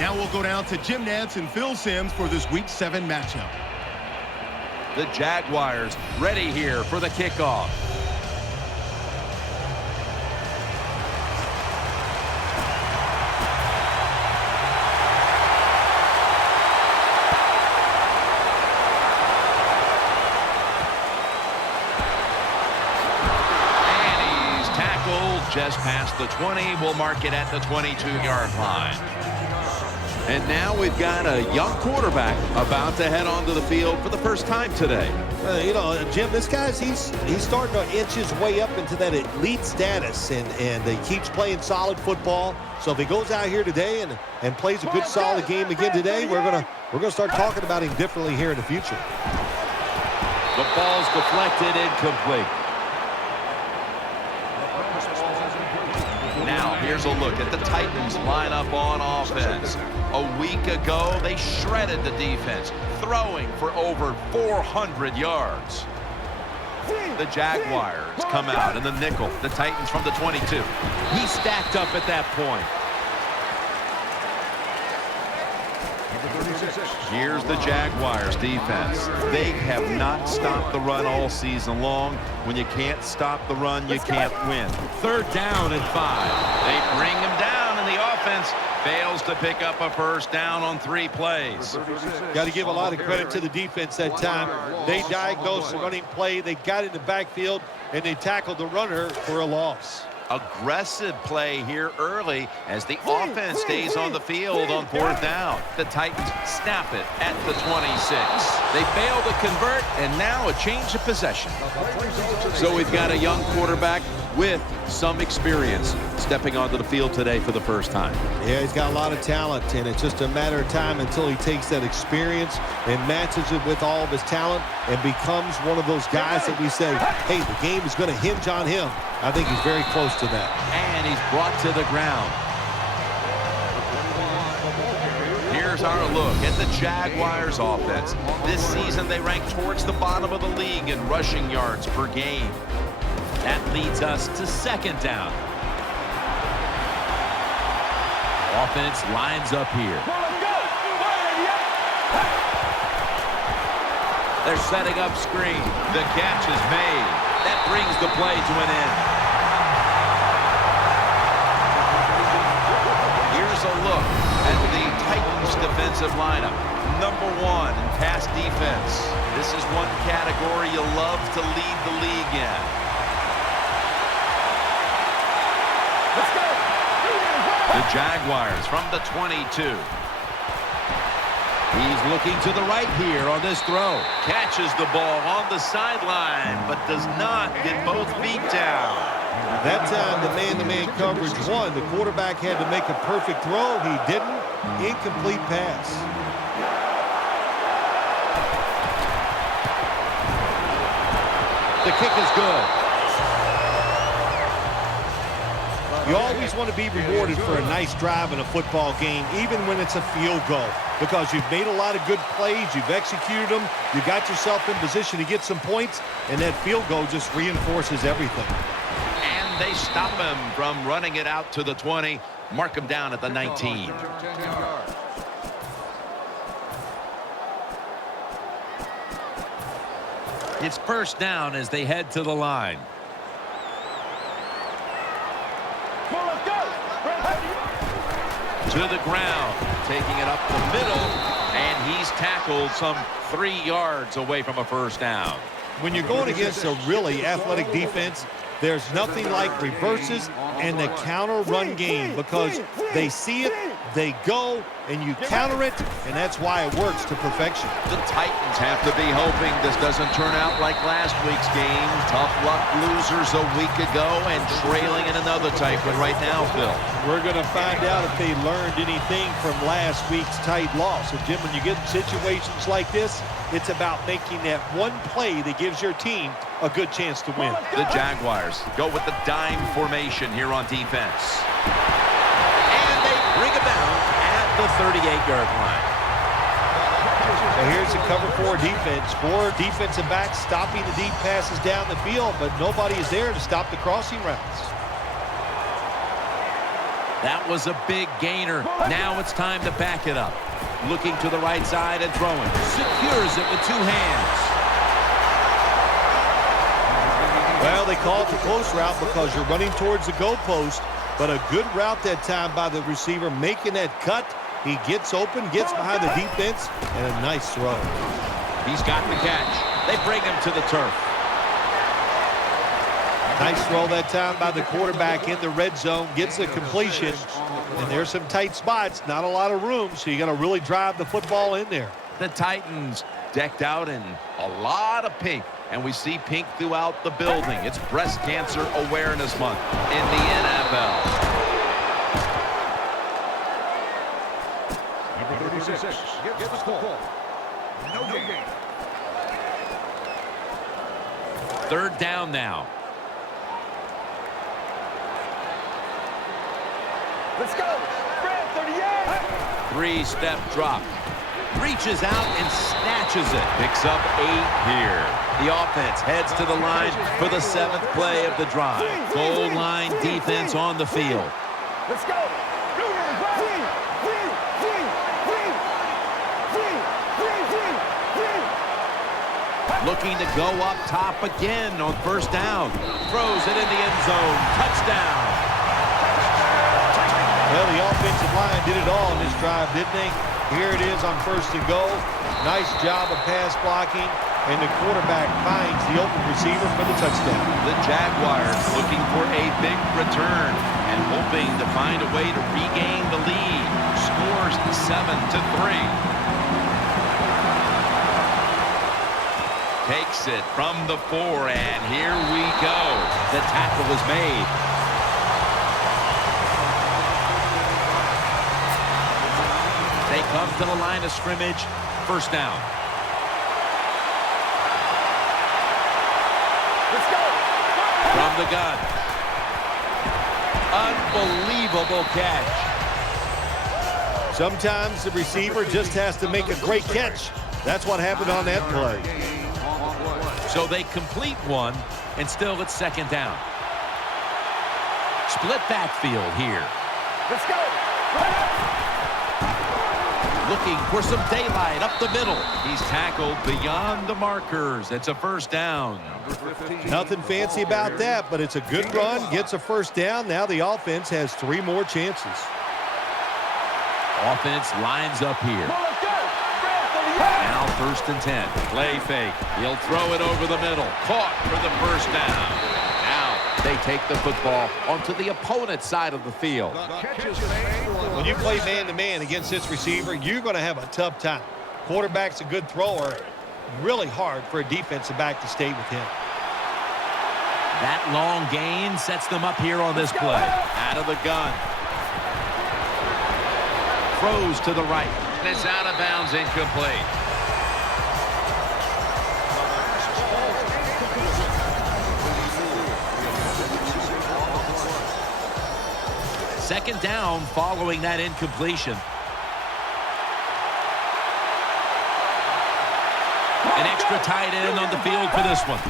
Now we'll go down to Jim Nantz and Phil Simms for this Week 7 matchup. The Jaguars ready here for the kickoff. Just past the 20. We'll mark it at the 22-yard line. And now we've got a young quarterback about to head onto the field for the first time today. You know, Jim, this guy's he's starting to inch his way up into that elite status, and he keeps playing solid football. So if he goes out here today and plays a good solid game again today, we're gonna start talking about him differently here in the future. The ball's deflected, incomplete. Now, here's a look at the Titans lineup on offense. A week ago, they shredded the defense, throwing for over 400 yards. The Jaguars come out in the nickel. The Titans from the 22. He stacked up at that point. Here's the Jaguars defense. They have not stopped the run all season long. When you can't stop the run, you can't win. 3rd down and 5. They bring him down, and the offense fails to pick up a first down on 3 plays. Got to give a lot of credit to the defense that time. They diagnosed the running play. They got in the backfield, and they tackled the runner for a loss. Aggressive play here early as the offense stays on the field on 4th down. The Titans snap it at the 26. They fail to convert, and now a change of possession. So we've got a young quarterback with some experience stepping onto the field today for the first time. Yeah, he's got a lot of talent, and it's just a matter of time until he takes that experience and matches it with all of his talent and becomes one of those guys that we say, hey, the game is going to hinge on him. I think he's very close to that. And he's brought to the ground. Here's our look at the Jaguars offense. This season they rank towards the bottom of the league in rushing yards per game. That leads us to 2nd down. Offense lines up here. They're setting up screen. The catch is made. That brings the play to an end. Here's a look at the Titans defensive lineup. Number 1 in pass defense. This is one category you love to lead the league in. The Jaguars from the 22. He's looking to the right here on this throw. Catches the ball on the sideline, but does not get both feet down. That time, the man-to-man coverage won. The quarterback had to make a perfect throw. He didn't. Incomplete pass. The kick is good. You always want to be rewarded for a nice drive in a football game, even when it's a field goal, because you've made a lot of good plays, you've executed them, you got yourself in position to get some points, and that field goal just reinforces everything. And they stop him from running it out to the 20, mark him down at the 19. It's 1st down as they head to the line. To the ground, taking it up the middle, and he's tackled some 3 yards away from a first down. When you're going against a really athletic defense, there's nothing like reverses and the counter run game, because they see it, they go, and you counter it, and that's why it works to perfection. The Titans have to be hoping this doesn't turn out like last week's game. Tough luck losers a week ago and trailing in another type one right now, Phil. We're going to find out if they learned anything from last week's tight loss. And Jim, when you get in situations like this, it's about making that one play that gives your team a good chance to win. The Jaguars go with the dime formation here on defense. Bring it down at the 38-yard line. So here's the cover 4 defense. 4 defensive backs stopping the deep passes down the field, but nobody is there to stop the crossing routes. That was a big gainer. Now it's time to back it up. Looking to the right side and throwing. Secures it with 2 hands. Well, they call it the close route because you're running towards the goalpost, but a good route that time by the receiver making that cut. He gets open, gets behind the defense, and a nice throw. He's got the catch. They bring him to the turf. Nice throw that time by the quarterback in the red zone. Gets the completion. And there's some tight spots. Not a lot of room, so you got to really drive the football in there. The Titans decked out in a lot of pink. And we see pink throughout the building. It's Breast Cancer Awareness Month in the NFL. Number 36. Give us the ball. No gain. 3rd down now. Let's go. Fred, 38. 3-step drop. Reaches out and snatches it. Picks up 8 here. The offense heads to the line for the 7th play of the drive. Goal line defense on the field. Let's go. Looking to go up top again on 1st down. Throws it in the end zone. Touchdown. Well, the offensive line did it all in this drive, didn't they? Here it is on 1st and goal. Nice job of pass blocking, and the quarterback finds the open receiver for the touchdown. The Jaguars looking for a big return and hoping to find a way to regain the lead. Scores 7-3. Takes it from the 4, and here we go. The tackle is made. They come to the line of scrimmage. 1st down. Let's go. From the gun. Unbelievable catch. Sometimes the receiver just has to make a great catch. That's what happened on that play. So they complete one, and still it's 2nd down. Split backfield here. Let's go. Looking for some daylight up the middle. He's tackled beyond the markers. It's a 1st down. Nothing fancy about that, but it's a good run. Gets a 1st down. Now the offense has 3 more chances. Offense lines up here. Now 1st and 10. Play fake. He'll throw it over the middle. Caught for the 1st down. Now they take the football onto the opponent's side of the field. When you play man-to-man against this receiver, you're going to have a tough time. Quarterback's a good thrower. Really hard for a defensive back to stay with him. That long gain sets them up here on this play. Out of the gun. Throws to the right. And it's out of bounds, incomplete. Second down following that incompletion. An extra tight end on the field for this one.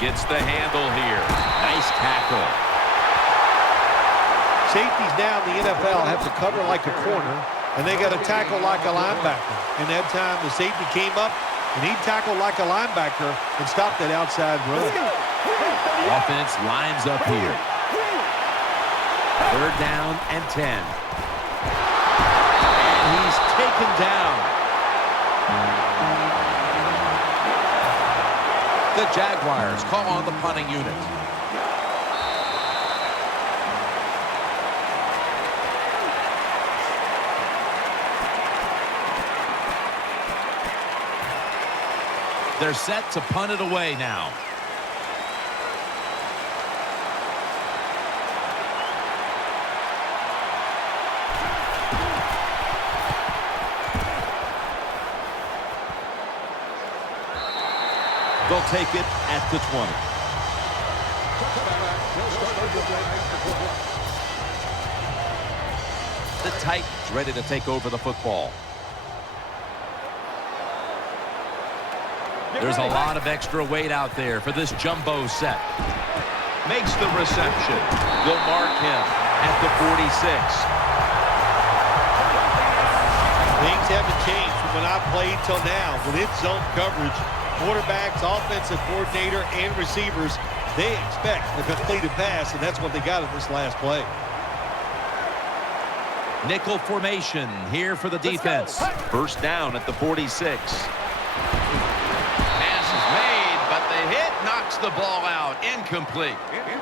Gets the handle here. Nice tackle. Safeties now in the NFL have to cover like a corner, and they got to tackle like a linebacker. And that time the safety came up, and he tackled like a linebacker and stopped that outside run. Offense lines up here. 3rd down and 10. And he's taken down. The Jaguars call on the punting unit. They're set to punt it away now. They'll take it at the 20. The Titans ready to take over the football. There's a lot of extra weight out there for this jumbo set. Makes the reception. Will mark him. at the 46. Things haven't changed from when I played till now. When it's zone coverage, quarterbacks, offensive coordinator, and receivers, they expect a completed pass, and that's what they got in this last play. Nickel formation here for the defense. First down at the 46. Pass is made, but the hit knocks the ball out. Incomplete.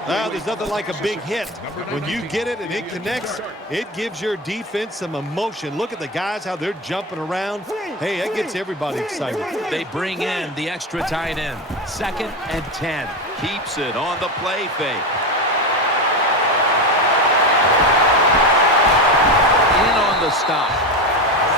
Now, there's nothing like a big hit. When you get it and it connects, it gives your defense some emotion. Look at the guys, how they're jumping around. Hey, that gets everybody excited. They bring in the extra tight end. 2nd and 10. Keeps it on the play fake. In on the stop.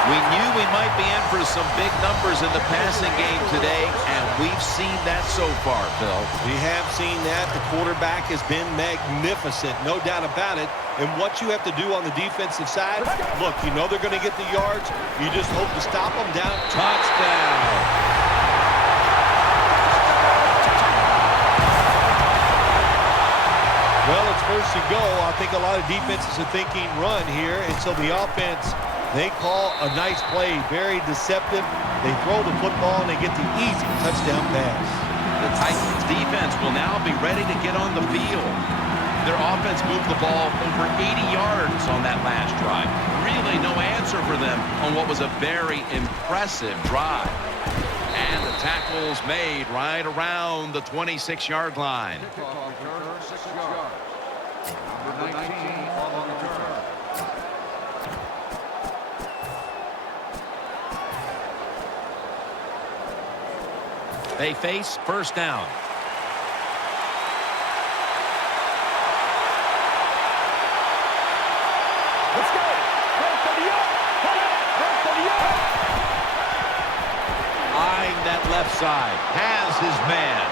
We knew we might be in for some big numbers in the passing game today, and we've seen that so far, Phil. We have seen that. The quarterback has been magnificent, no doubt about it. And what you have to do on the defensive side, look, you know they're going to get the yards. You just hope to stop them down. Touchdown. Well, it's first and goal. I think a lot of defenses are thinking run here, and so the offense, they call a nice play, very deceptive. They throw the football, and they get the easy touchdown pass. The Titans defense will now be ready to get on the field. Their offense moved the ball over 80 yards on that last drive. Really no answer for them on what was a very impressive drive. And the tackle's made right around the 26-yard line. Number 19 on the return. They face first down. Let's go. Eyeing that left side. Has his man.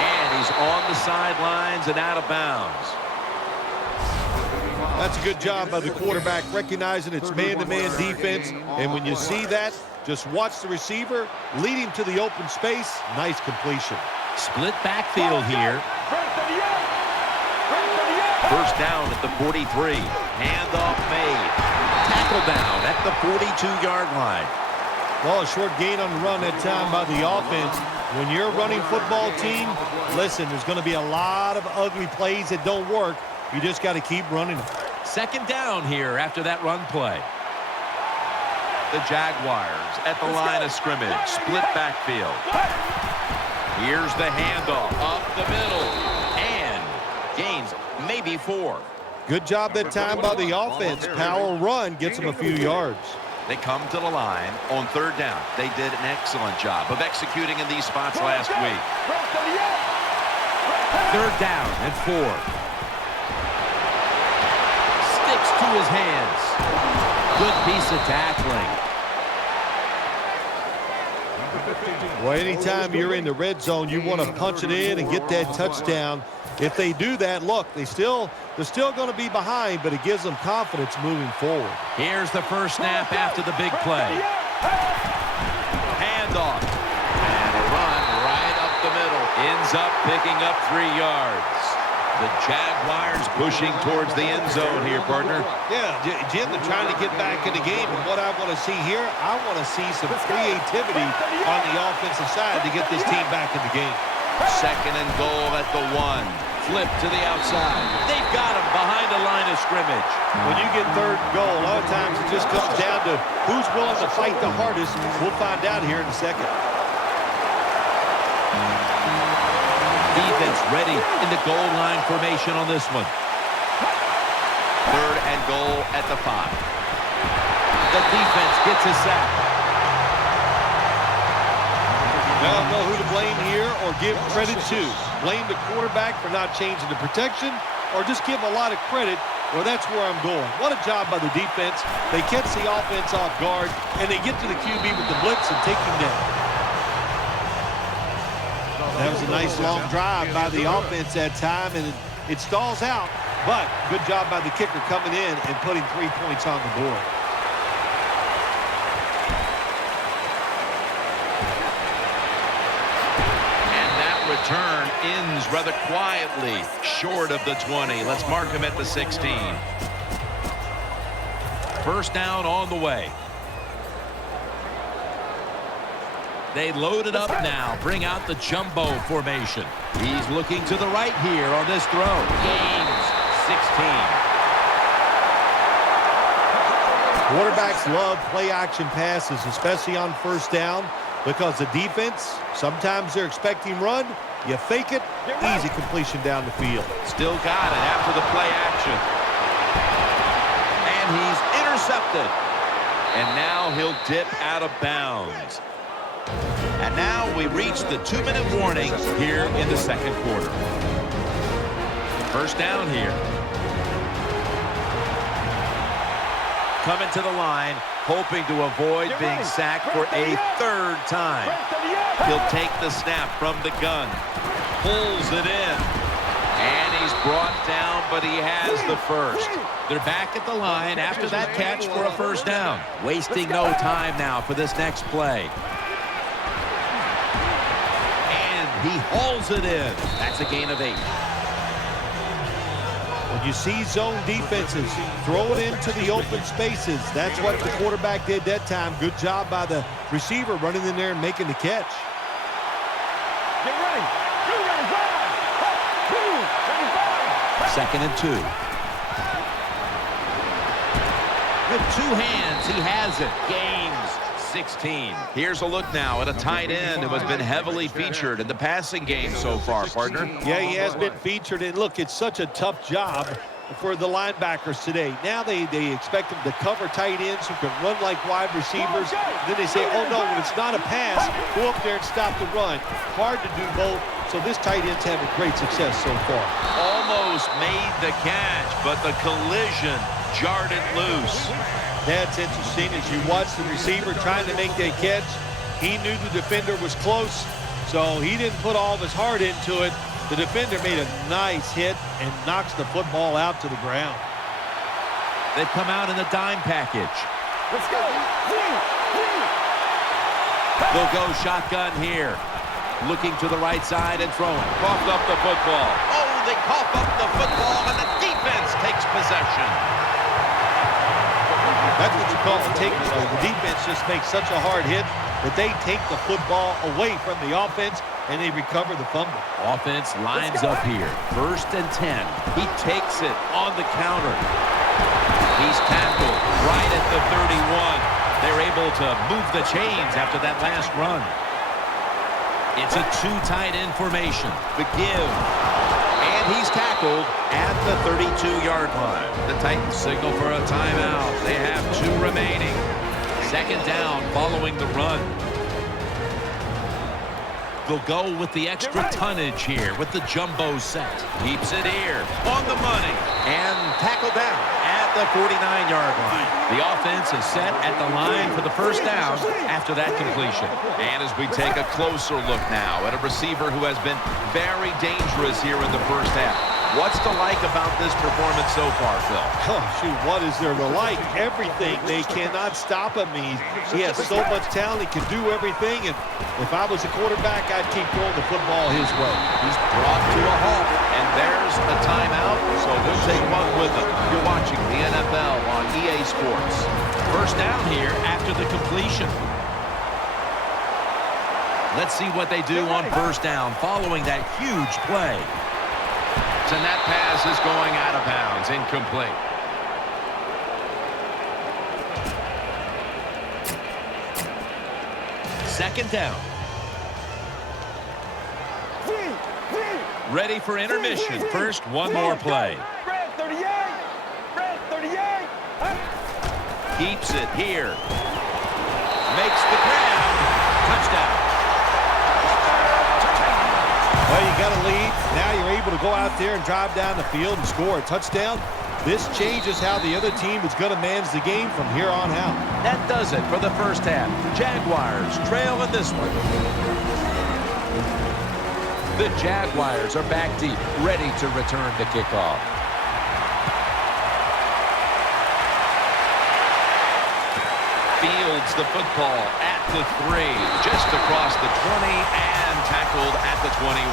And he's on the sidelines and out of bounds. That's a good job by the quarterback, recognizing it's man-to-man defense. And when you see that, just watch the receiver, lead him to the open space. Nice completion. Split backfield here. First down at the 43. Handoff made. Tackle down at the 42-yard line. Well, a short gain on the run that time by the offense. When you're a running football team, listen, there's going to be a lot of ugly plays that don't work. You just got to keep running them. Second down here after that run play. The Jaguars at the line of scrimmage. Split backfield. Here's the handoff up the middle. And gains maybe 4. Good job that time by the offense. Power run gets them a few yards. They come to the line on third down. They did an excellent job of executing in these spots last week. Third down and 4. Sticks to his hands. Good piece of tackling. Well, anytime you're in the red zone, you want to punch it in and get that touchdown. If they do that, look, they're still going to be behind, but it gives them confidence moving forward. Here's the first snap after the big play. Handoff. And a run right up the middle. Ends up picking up 3 yards. The Jaguars pushing towards the end zone here, partner. Yeah, Jim, they're trying to get back in the game. And what I want to see here, I want to see some creativity on the offensive side to get this team back in the game. Second and goal at the 1. Flip to the outside. They've got him behind the line of scrimmage. When you get third and goal, a lot of times it just comes down to who's willing to fight the hardest. We'll find out here in a second. Defense ready in the goal line formation on this one. Third and goal at the 5. The defense gets a sack. I don't know who to blame here or give credit to. Blame the quarterback for not changing the protection, or just give a lot of credit. Well, that's where I'm going. What a job by the defense. They catch the offense off guard, and they get to the QB with the blitz and take him down. That was a nice long drive by the offense that time, and it stalls out. But good job by the kicker coming in and putting 3 points on the board. return ends rather quietly, short of the 20. Let's mark him at the 16. First down on the way. They load it up now. Bring out the jumbo formation. He's looking to the right here on this throw. Gains 16. Quarterbacks love play-action passes, especially on first down, because the defense, sometimes they're expecting run. You fake it, easy completion down the field. Still got it after the play action. And he's intercepted. And now he'll dip out of bounds. And now we reach the 2-minute warning here in the second quarter. First down here. Coming to the line, hoping to avoid being sacked for a third time. He'll take the snap from the gun. Pulls it in. And he's brought down, but he has the first. They're back at the line after that catch for a first down. Wasting no time now for this next play. He hauls it in. That's a gain of 8. When you see zone defenses, throw it into the open spaces. That's what the quarterback did that time. Good job by the receiver running in there and making the catch. Get ready. Second and 2. With 2 hands, he has it. Gains 16. Here's a look now at a tight end who has been heavily featured in the passing game so far, partner. Yeah, he has been featured. And look, it's such a tough job for the linebackers today. Now they expect them to cover tight ends who can run like wide receivers. Then they say, oh, no, when it's not a pass, go up there and stop the run. Hard to do both. So this tight end's having great success so far. Almost made the catch, but the collision jarred it loose. That's interesting. As you watch the receiver trying to make that catch, he knew the defender was close, so he didn't put all of his heart into it. The defender made a nice hit and knocks the football out to the ground. They've come out in the dime package. Let's go. They'll go shotgun here. Looking to the right side and throwing. Coughed up the football. Oh, they cough up the football, and the defense takes possession. That's what you call a take. The defense just makes such a hard hit that they take the football away from the offense and they recover the fumble. Offense lines up here. First and 10. He takes it on the counter. He's tackled right at the 31. They're able to move the chains after that last run. It's a 2 tight end formation. The give. And he's tackled at the 32-yard line. The Titans signal for a timeout. They have 2 remaining. Second down following the run. They'll go with the extra tonnage here with the jumbo set. Keeps it here on the money. And tackle down at the 49-yard line. The offense is set at the line for the first down after that completion. And as we take a closer look now at a receiver who has been very dangerous here in the first half. What's to like about this performance so far, Phil? Oh, shoot, what is there to like? Everything. They cannot stop him. He has so much talent. He can do everything. And if I was a quarterback, I'd keep throwing the football his way. He's brought to a halt. And there's a timeout, so we'll take one with him. You're watching the NFL on EA Sports. First down here after the completion. Let's see what they do on first down following that huge play. And that pass is going out of bounds, incomplete. Second down. Ready for intermission. First, one more play. Red 38. Red 38. Keeps it here. Makes the grab. Touchdown. Well, you got a lead. Now you're able to go out there and drive down the field and score a touchdown. This changes how the other team is going to manage the game from here on out. That does it for the first half. Jaguars trail in this one. The Jaguars are back deep, ready to return the kickoff. Fields the football at the 3, just across the 20 and tackled at the 21.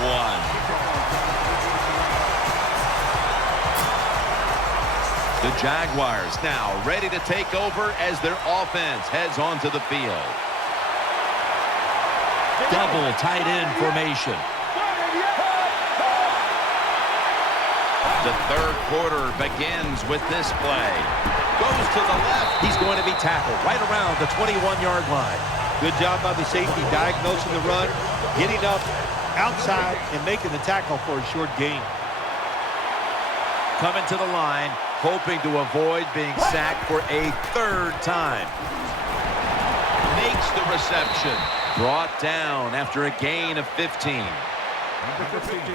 The Jaguars now ready to take over as their offense heads onto the field. Double tight end formation. The third quarter begins with this play. Goes to the left. He's going to be tackled right around the 21-yard line. Good job by the safety diagnosing the run, getting up outside, and making the tackle for a short gain. Coming to the line, hoping to avoid being sacked for a third time. Makes the reception. Brought down after a gain of 15.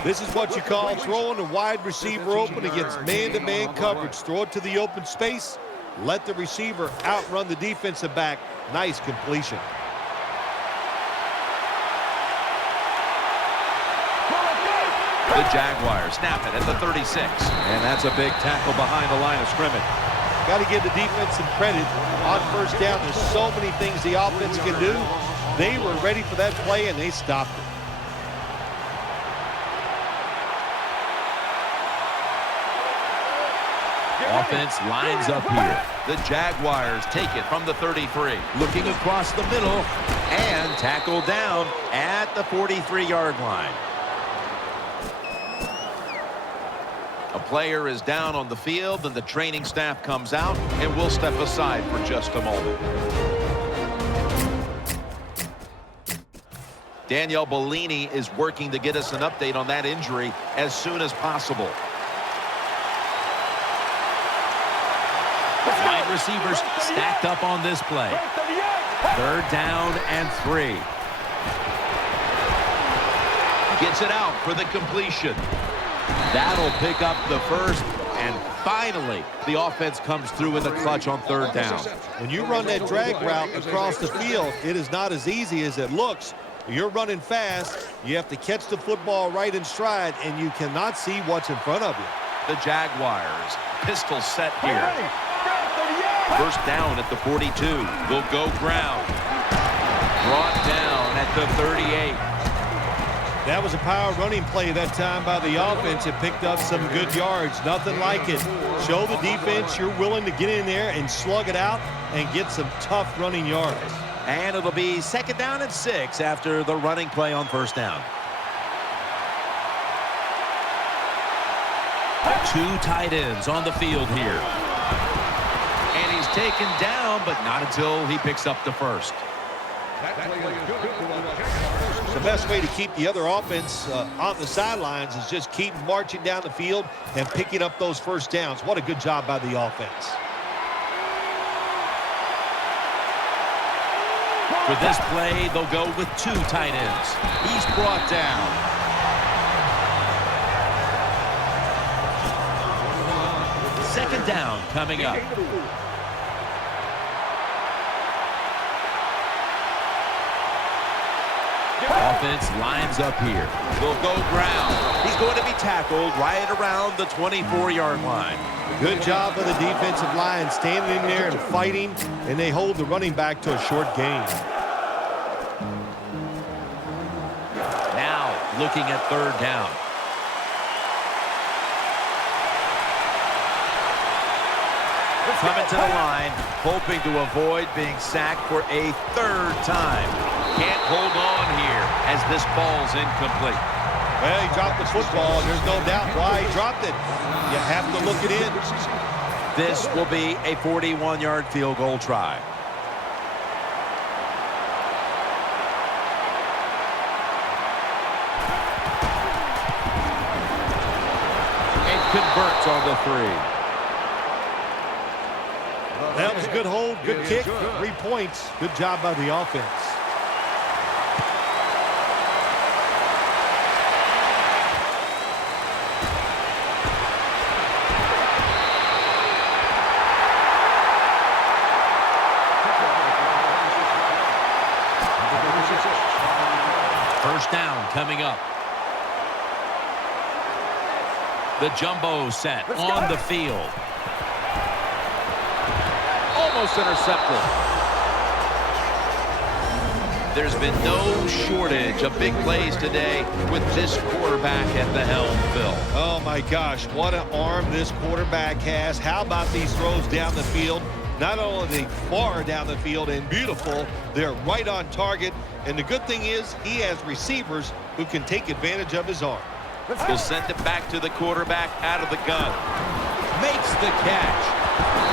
This is what you call throwing a wide receiver open against man-to-man coverage. Throw it to the open space. Let the receiver outrun the defensive back. Nice completion. The Jaguars snap it at the 36. And that's a big tackle behind the line of scrimmage. Got to give the defense some credit. On first down, there's so many things the offense can do. They were ready for that play, and they stopped it. Offense lines up here. The Jaguars take it from the 33. Looking across the middle and tackled down at the 43-yard line. A player is down on the field, and the training staff comes out, and we'll step aside for just a moment. Danielle Bellini is working to get us an update on that injury as soon as possible. Wide receivers stacked up on this play. Third down and 3. Gets it out for the completion. That'll pick up the first, and finally, the offense comes through in the clutch on third down. When you run that drag route across the field, it is not as easy as it looks. You're running fast. You have to catch the football right in stride, and you cannot see what's in front of you. The Jaguars, pistol set here. First down at the 42. They'll go ground. Brought down at the 38. That was a power running play that time by the offense. It picked up some good yards. Nothing like it. Show the defense you're willing to get in there and slug it out and get some tough running yards. And it'll be second down and 6 after the running play on first down. Two tight ends on the field here. And he's taken down, but not until he picks up the first. The best way to keep the other offense on the sidelines is just keep marching down the field and picking up those first downs. What a good job by the offense. For this play, they'll go with two tight ends. He's brought down. Second down coming up. Offense lines up here. They'll go ground. He's going to be tackled right around the 24-yard line. Good job by the defensive line standing in there and fighting, and they hold the running back to a short gain. Now looking at third down. Coming to the line, hoping to avoid being sacked for a third time. Can't hold on here as this ball's incomplete. Well, he dropped the football, and there's no doubt why he dropped it. You have to look it in. This will be a 41-yard field goal try. And converts on the 3. That was a good hold, good kick, 3 points. Good job by the offense. First down coming up. The jumbo set on the field. Almost intercepted. There's been no shortage of big plays today with this quarterback at the helm, Phil. Oh, my gosh, what an arm this quarterback has. How about these throws down the field? Not only are they far down the field and beautiful, they're right on target. And the good thing is he has receivers who can take advantage of his arm. He'll send it back to the quarterback out of the gun. Makes the catch.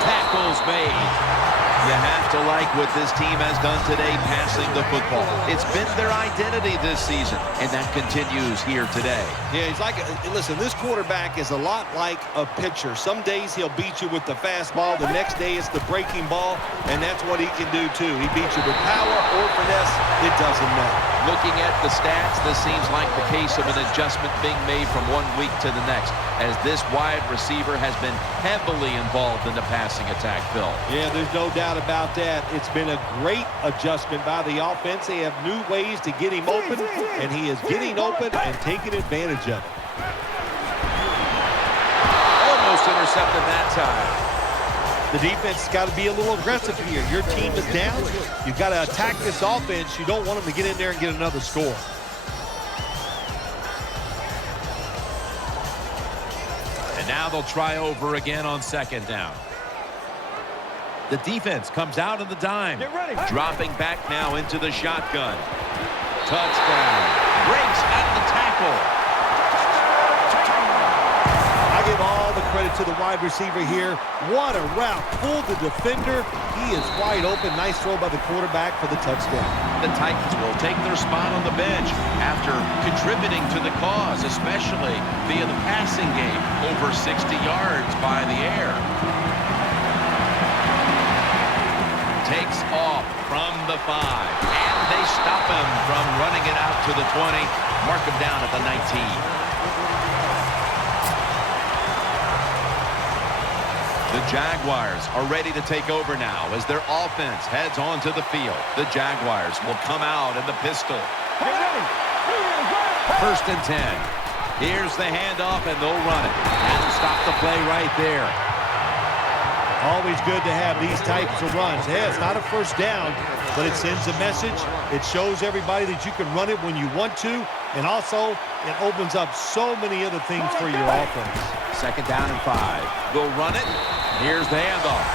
Tackles made. You have to like what this team has done today passing the football. It's been their identity this season, and that continues here today. Yeah, he's like, listen, this quarterback is a lot like a pitcher. Some days he'll beat you with the fastball. The next day it's the breaking ball, and that's what he can do too. He beats you with power or finesse. It doesn't matter. Looking at the stats, this seems like the case of an adjustment being made from one week to the next, as this wide receiver has been heavily involved in the passing attack, Phil. Yeah, there's no doubt about that. It's been a great adjustment by the offense. They have new ways to get him open, and he is getting open and taking advantage of it. Almost intercepted that time. The defense has got to be a little aggressive here. Your team is down. You've got to attack this offense. You don't want them to get in there and get another score. And now they'll try over again on second down. The defense comes out in the dime. Dropping back now into the shotgun. Touchdown. Breaks out of the tackle. I give all the credit to the wide receiver here. What a route. Pulled the defender. He is wide open. Nice throw by the quarterback for the touchdown. The Titans will take their spot on the bench after contributing to the cause, especially via the passing game, over 60 yards by the air. Takes off from the 5, and they stop him from running it out to the 20. Mark him down at the 19. The Jaguars are ready to take over now as their offense heads onto the field. The Jaguars will come out in the pistol. First and 10. Here's the handoff, and they'll run it. That'll stop the play right there. Always good to have these types of runs. Hey, it's not a first down, but it sends a message. It shows everybody that you can run it when you want to, and also it opens up so many other things for your offense. Second down and 5. They'll run it. Here's the handoff.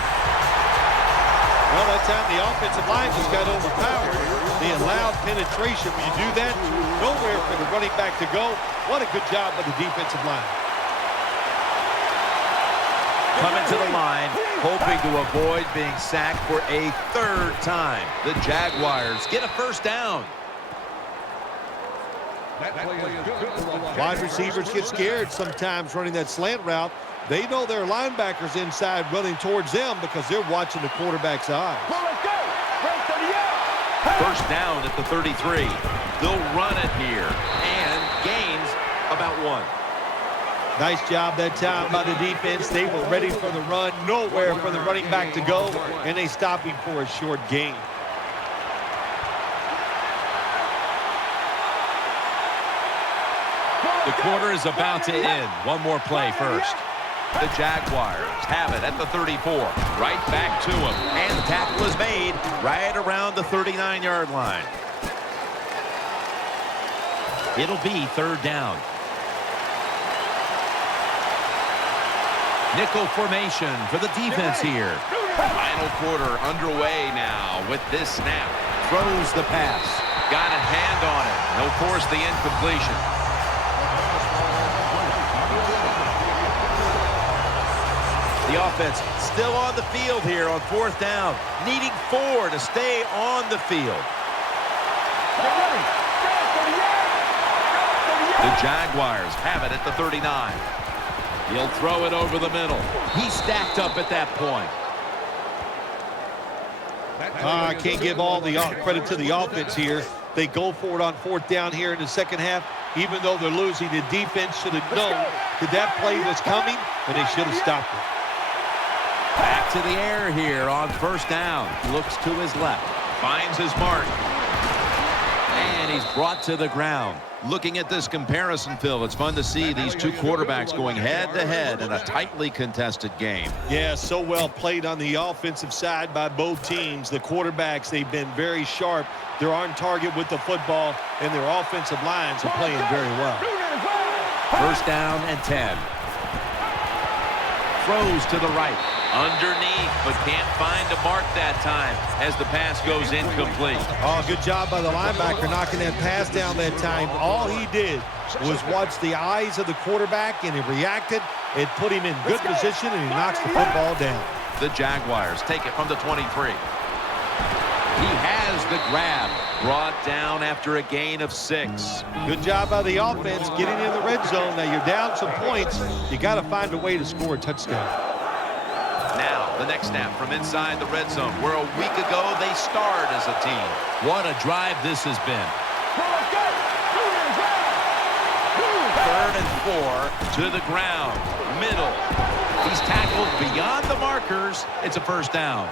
Well, that time the offensive line just got overpowered. They allowed penetration. When you do that, nowhere for the running back to go. What a good job by the defensive line. Coming to the line, hoping to avoid being sacked for a third time. The Jaguars get a first down. Wide receivers get scared sometimes running that slant route. They know their linebackers inside running towards them because they're watching the quarterback's eyes. First down at the 33. They'll run it here and gains about 1. Nice job that time by the defense. They were ready for the run, nowhere for the running back to go, and they stop him for a short gain. The quarter is about to end. One more play first. The Jaguars have it at the 34. Right back to him. And the tackle is made right around the 39-yard line. It'll be third down. Nickel formation for the defense here. Final quarter underway now with this snap. Throws the pass. Got a hand on it. He'll force the incompletion. The offense still on the field here on fourth down, needing 4 to stay on the field. The Jaguars have it at the 39. He'll throw it over the middle. He's stacked up at that point. I can't give all the credit to the offense here. They go for it on fourth down here in the second half. Even though they're losing, the defense should have known that that play was coming, and they should have stopped it. Back to the air here on first down. Looks to his left. Finds his mark. And he's brought to the ground. Looking at this comparison, Phil, it's fun to see these two quarterbacks going head-to-head in a tightly contested game. Yeah, so well played on the offensive side by both teams. The quarterbacks, they've been very sharp. They're on target with the football, and their offensive lines are playing very well. First down and 10. Throws to the right. Underneath, but can't find a mark that time as the pass goes incomplete. Oh, good job by the linebacker knocking that pass down that time. All he did was watch the eyes of the quarterback, and he reacted. It put him in good position, and he knocks the football down. The Jaguars take it from the 23. He has the grab. Brought down after a gain of 6. Good job by the offense getting in the red zone. Now you're down some points. You got to find a way to score a touchdown. Now, the next snap from inside the red zone, where a week ago they starred as a team. What a drive this has been. 3rd and 4 to the ground. Middle. He's tackled beyond the markers. It's a first down.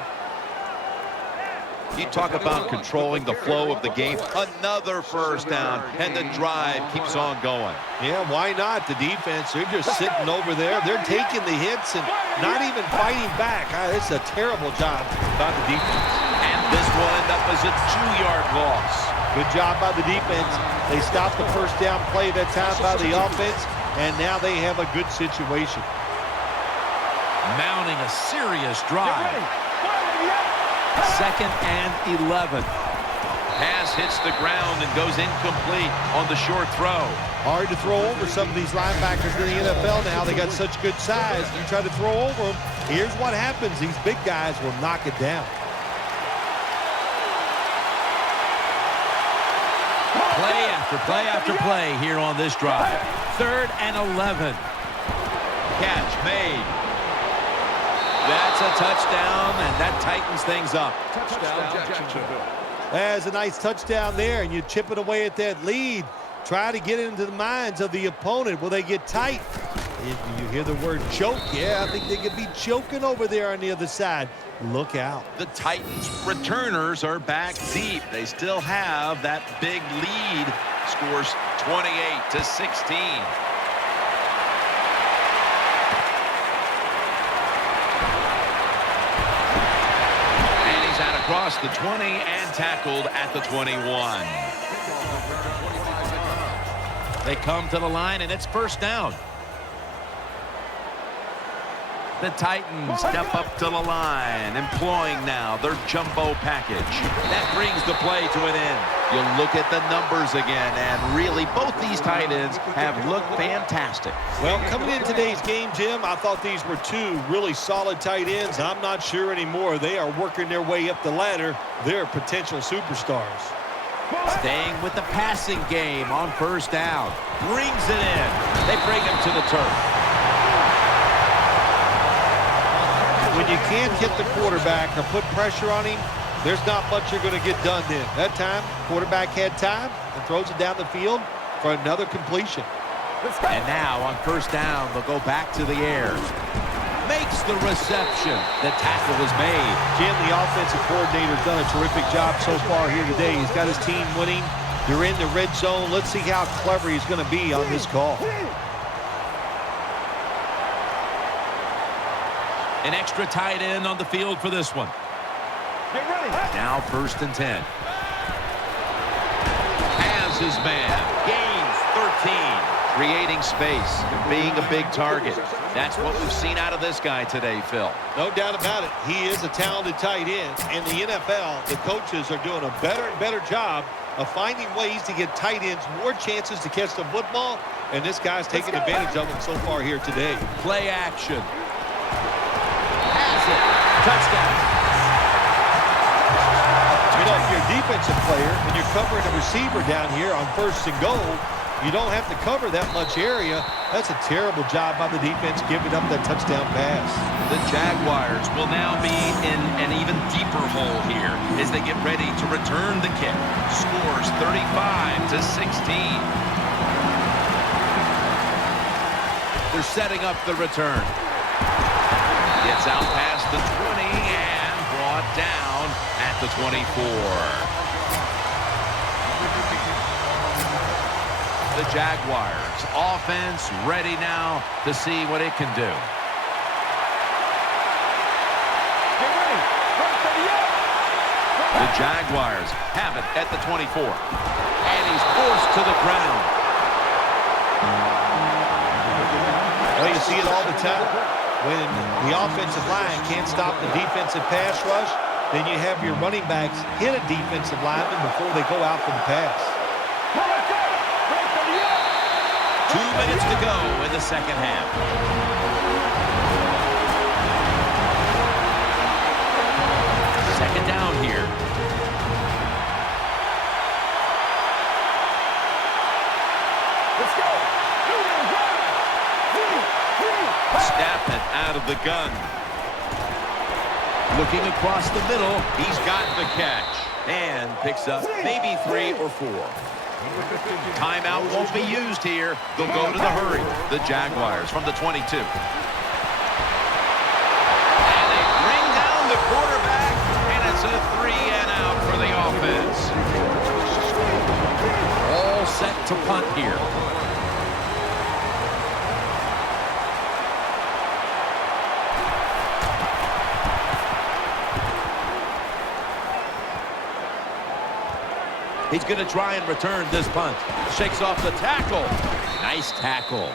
You talk about controlling the flow of the game. Another first down, and the drive keeps on going. Yeah, why not? The defense, they're just sitting over there. They're taking the hits and not even fighting back. It's a terrible job by the defense. And this will end up as a 2-yard loss. Good job by the defense. They stopped the first down play that time by the offense, and now they have a good situation. Mounting a serious drive. 2nd and 11. Pass hits the ground and goes incomplete on the short throw. Hard to throw over some of these linebackers in the NFL now. They got such good size. You try to throw over them, here's what happens. These big guys will knock it down. Play after play after play here on this drive. 3rd and 11. Catch made. That's a touchdown, and that tightens things up. Touchdown, Jacksonville. There's a nice touchdown there, and you chip it away at that lead. Try to get into the minds of the opponent. Will they get tight? You hear the word choke. Yeah, I think they could be choking over there on the other side. Look out. The Titans returners are back deep. They still have that big lead. Scores 28-16. Across the 20 and tackled at the 21. They come to the line, and it's first down. The Titans step up to the line, employing now their jumbo package. That brings the play to an end. You look at the numbers again, and really both these tight ends have looked fantastic. Well, coming in today's game, Jim, I thought these were two really solid tight ends. I'm not sure anymore. They are working their way up the ladder. They're potential superstars. Staying with the passing game on first down. Brings it in. They bring him to the turf. When you can't hit the quarterback or put pressure on him, there's not much you're going to get done then. That time, quarterback had time and throws it down the field for another completion. And now on first down, they'll go back to the air. Makes the reception. The tackle was made. Jim, the offensive coordinator's done a terrific job so far here today. He's got his team winning. You're in the red zone. Let's see how clever he's going to be on this call. An extra tight end on the field for this one. Get ready. Now 1st and 10. Has his man. Gains 13. Creating space and being a big target. That's what we've seen out of this guy today, Phil. No doubt about it. He is a talented tight end. In the NFL, the coaches are doing a better and better job of finding ways to get tight ends more chances to catch the football, and this guy's taking advantage of them so far here today. Play action. Has it. Touchdown. You know, if you're a defensive player and you're covering a receiver down here on 1st and goal, you don't have to cover that much area. That's a terrible job by the defense giving up that touchdown pass. The Jaguars will now be in an even deeper hole here as they get ready to return the kick. Scores 35-16. They're setting up the return. Gets out past the 20 and brought down at the 24. The Jaguars offense ready now to see what it can do. The Jaguars have it at the 24. And he's forced to the ground. Well, you see it all the time. When the offensive line can't stop the defensive pass rush, then you have your running backs hit a defensive lineman before they go out for the pass. 2 minutes to go in the second half. Second down here. Let's go. Snap it out of the gun. Looking across the middle, he's got the catch. And picks up maybe 3 or 4. Timeout won't be used here. They'll go to the hurry. The Jaguars from the 22. And they bring down the quarterback, and it's a 3-and-out for the offense. All set to punt here. He's going to try and return this punt. Shakes off the tackle. Nice tackle.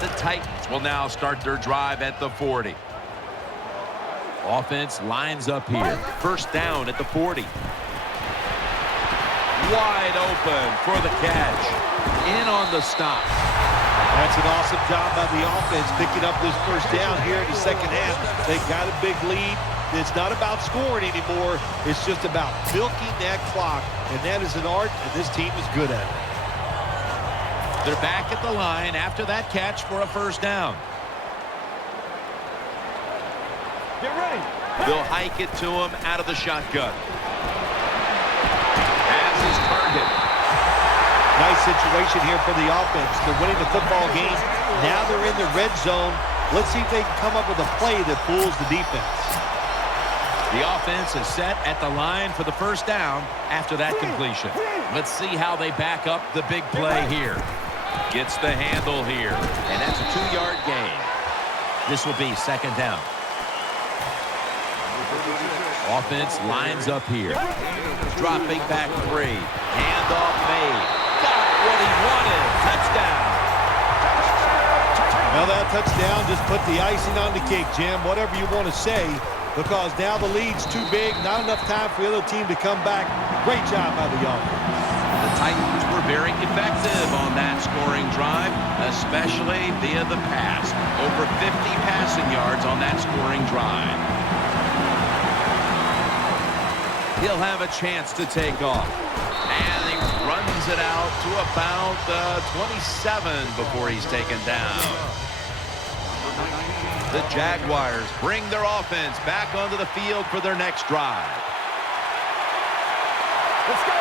The Titans will now start their drive at the 40. Offense lines up here. First down at the 40. Wide open for the catch. In on the stop. That's an awesome job by the offense picking up this first down here in the second half. They got a big lead. It's not about scoring anymore. It's just about milking that clock, and that is an art, and this team is good at it. They're back at the line after that catch for a first down. Get ready. They'll hike it to him out of the shotgun. As his target. Nice situation here for the offense. They're winning the football game. Now they're in the red zone. Let's see if they can come up with a play that fools the defense. The offense is set at the line for the first down after that completion. Let's see how they back up the big play here. Gets the handle here, and that's a 2-yard gain. This will be second down. Offense lines up here. Dropping back 3. Handoff made. Got what he wanted. Touchdown. Well, that touchdown just put the icing on the cake, Jim, whatever you want to say, because now the lead's too big, not enough time for the other team to come back. Great job by the offense. The Titans were very effective on that scoring drive, especially via the pass. Over 50 passing yards on that scoring drive. He'll have a chance to take off. And he runs it out to about the 27 before he's taken down. The Jaguars bring their offense back onto the field for their next drive. Let's go.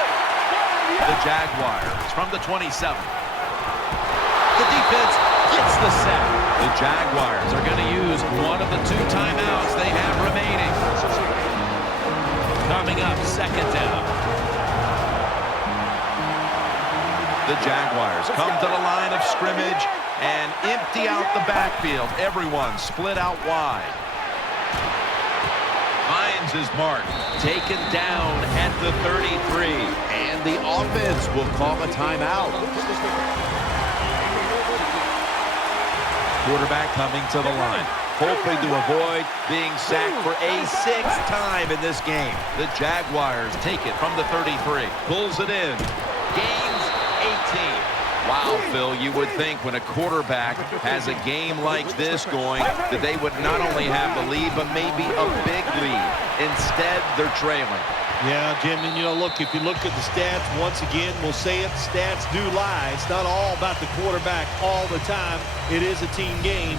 The Jaguars from the 27. The defense gets the sack. The Jaguars are going to use one of the 2 timeouts they have remaining. Coming up, second down. The Jaguars come to the line of scrimmage and empty out the backfield. Everyone split out wide. Finds his mark. Taken down at the 33. And the offense will call a timeout. Quarterback coming to the line, hoping to avoid being sacked for a 6th time in this game. The Jaguars take it from the 33. Pulls it in. Gains 18. Wow, Phil, you would think when a quarterback has a game like this going that they would not only have the lead, but maybe a big lead. Instead, they're trailing. Yeah, Jim, and look, if you look at the stats, once again, we'll say it, stats do lie. It's not all about the quarterback all the time. It is a team game.